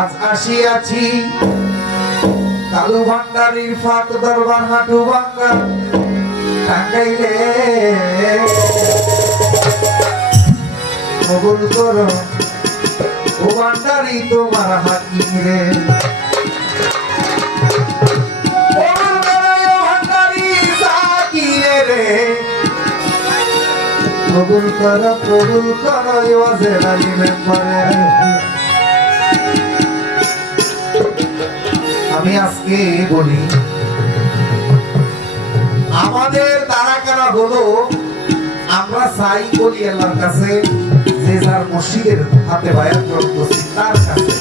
আজ আসিয়াছি। কালু ভান্ডারির ফাঁক দরবার, হাঁটু ভাঙ্গা, টাঙ্গাইলে। কবুল করো, ও ভান্ডারি তোমার হাকিম রে। কবুল করো কবুল করো ওয়াজের আলী মেম্বারে আমি আজকে বলি, আমাদের তারা কারা হলো আমরা চাই বলি আল্লাহর কাছে, যে যার মসজিদের হাতে বায়াত করছি, তার কাছে।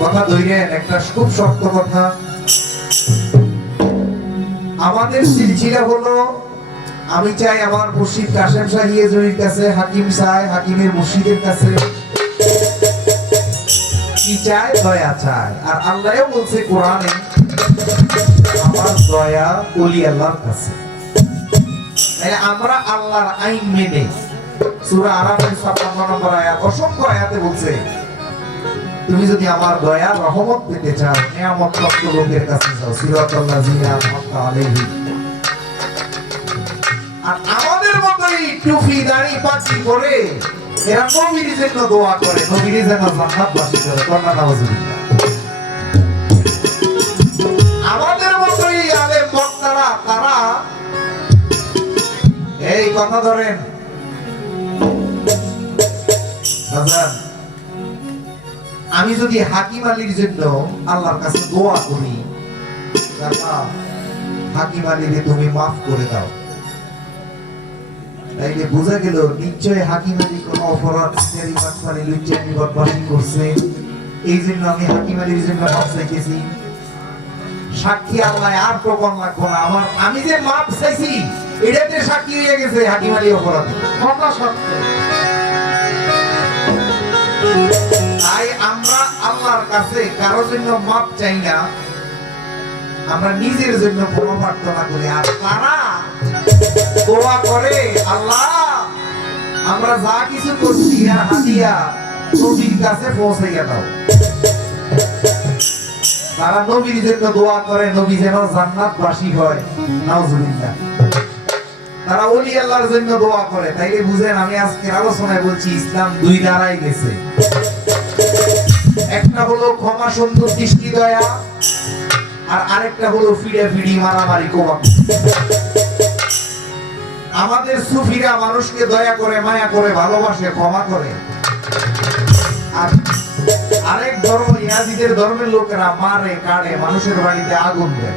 কথা ধরেন একটা খুব শক্ত কথা। আমাদের সিলসিলা হলো, আমি চাই আমার মুর্শিদ কাশেম শাহিয়েজুরির কাছে, হাকিম চাই হাকিমের মুর্শিদের কাছে কি চায় দয়া চায়। আর আল্লাহও বলছে কোরআনে, আমার দয়া আল্লাহর কাছে। আমরা আল্লাহর আইন মেনে সূরা আরাফের 56 নম্বর আয়াত, অসংখ্য আয়াতে বলছে, তুমি যদি আমার দয়া, রহমত পেতে চাও, নিয়ামত প্রাপ্ত লোকের কাছে যাও। আলাইহি আর আমাদের মতোই টুপি, দাড়ি পাখি করে এরা নবীর জন্য দোয়া করে। নবীর যেন জান্নাতবাসী করে আমাদের আলেম বক্তারা, তারা এই কথা ধরেন। আমি যদি হাকিম আলীর জন্য আল্লাহর কাছে দোয়া করি হাকিম আলীকে তুমি মাফ করে দাও। তাইলে বোঝা গেল, নিশ্চয় হাকিম আলী কোন অপরাধ ইত্যাদি বাটপারি লুচ্চানি বদমাশি করছে। এই জন্য আমি হাকিম আলীর জন্য মাপ চাইতেছি। সাক্ষী আল্লাহ আর প্রমাণ লাগবো না। আমার আমি যে মাপ চাইছি এটাতে সাক্ষী হয়ে গেছে হাকিম আলী অপরাধী। কথা সত্য তাই আমরা আল্লাহর কাছে কারোর জন্য মাপ চাই না। আমরা নিজের জন্য ক্ষমা প্রার্থনা করি। আর তারা দোয়া করে, আল্লাহ, আমরা যা কিছু করছি আর হাদিয়া নবীর কাছে পৌঁছাইয়া দাও। তারা নবীর জন্য দোয়া করে, নবী যেন জান্নাতবাসী হয়, নাউজুবিল্লাহ। তারা ওলি আল্লাহর জন্য দোয়া করে, তাইলে বুঝেন, আমি আজকের আলোচনায় বলছি, ইসলাম দুই দ্বারাই গেছে। একটা হলো ক্ষমা সুন্দর দৃষ্টি দয়া, আর আরেকটা হলো ফিড়ে ফিড়ি মারামারি কোমা আমাদের সুফিরা মানুষকে দয়া করে, মায়া করে, ভালোবাসে, ক্ষমা করে। আর আরেক ধর্ম, ইয়াজিদের ধর্মের লোকেরা মারে কাড়ে মানুষের বাড়িতে আগুন দেয়।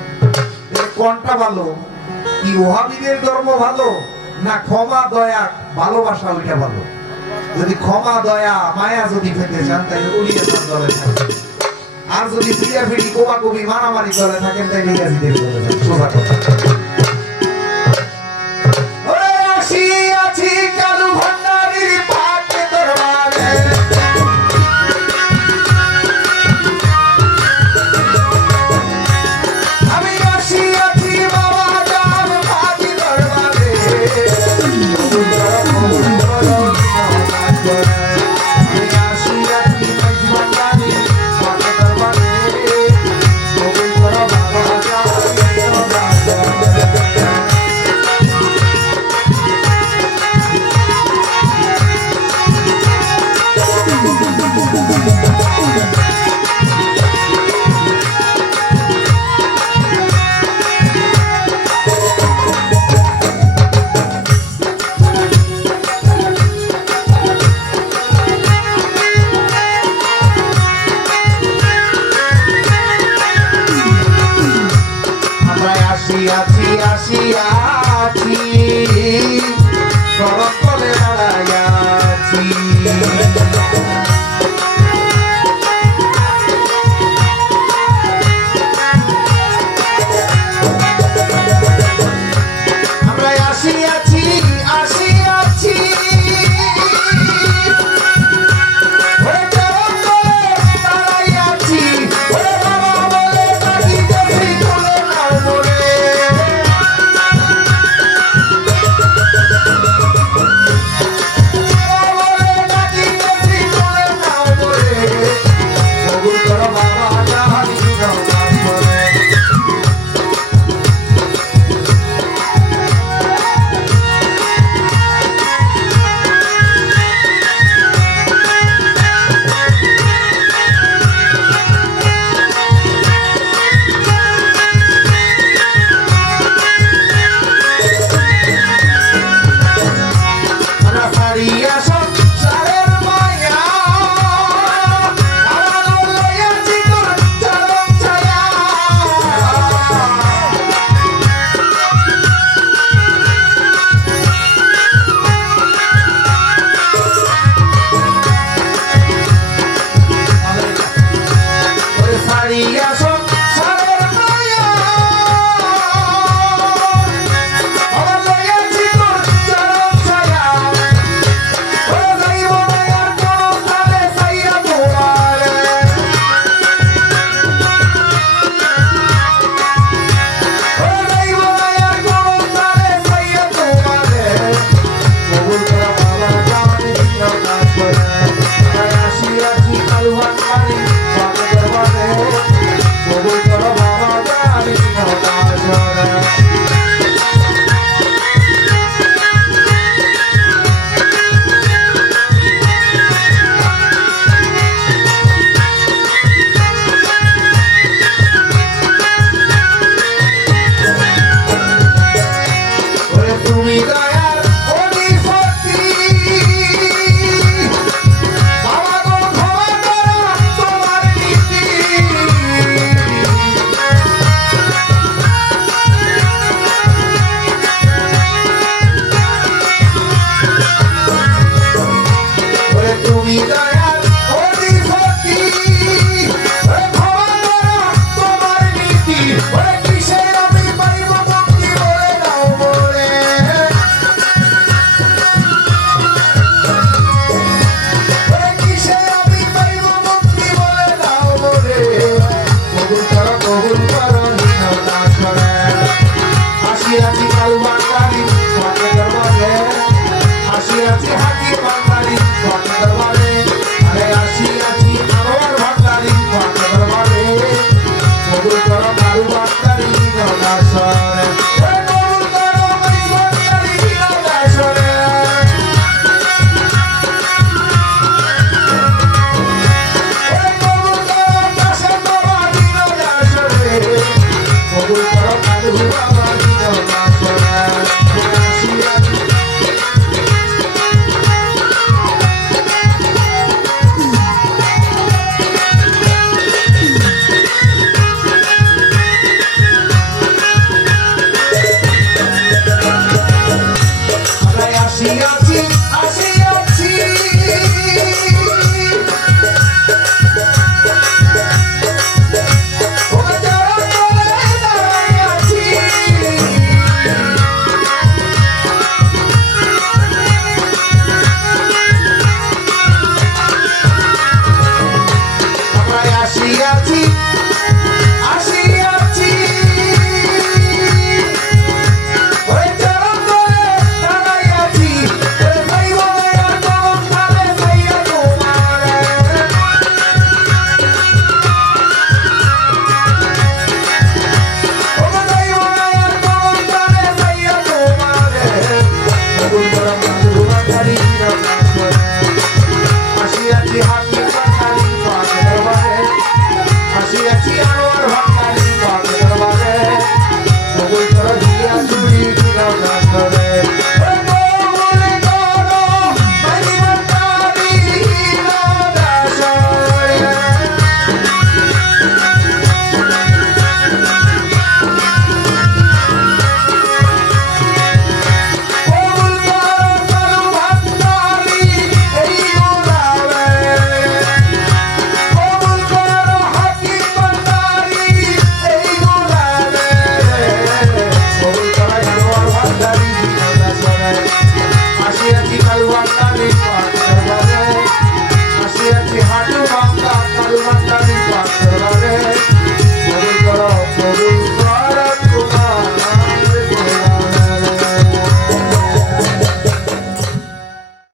কোনটা ভালো? কি ওহাবিদের ধর্ম ভালো? না ক্ষমা, দয়া, ভালোবাসা ওইটা ভালো? যদি ক্ষমা, দয়া, মায়া যদি পেতে চান তাহলে উলিয়ে দলে থাকেন। আর যদি ফিরিয়া ফিরি কোবা কবি মারামারি দলে থাকেন, তাহলে ইয়াজিদের দলে সোজা কথা। আসি আসি আসি আছি। সড়ক করে দাঁড়াই আমরা আসি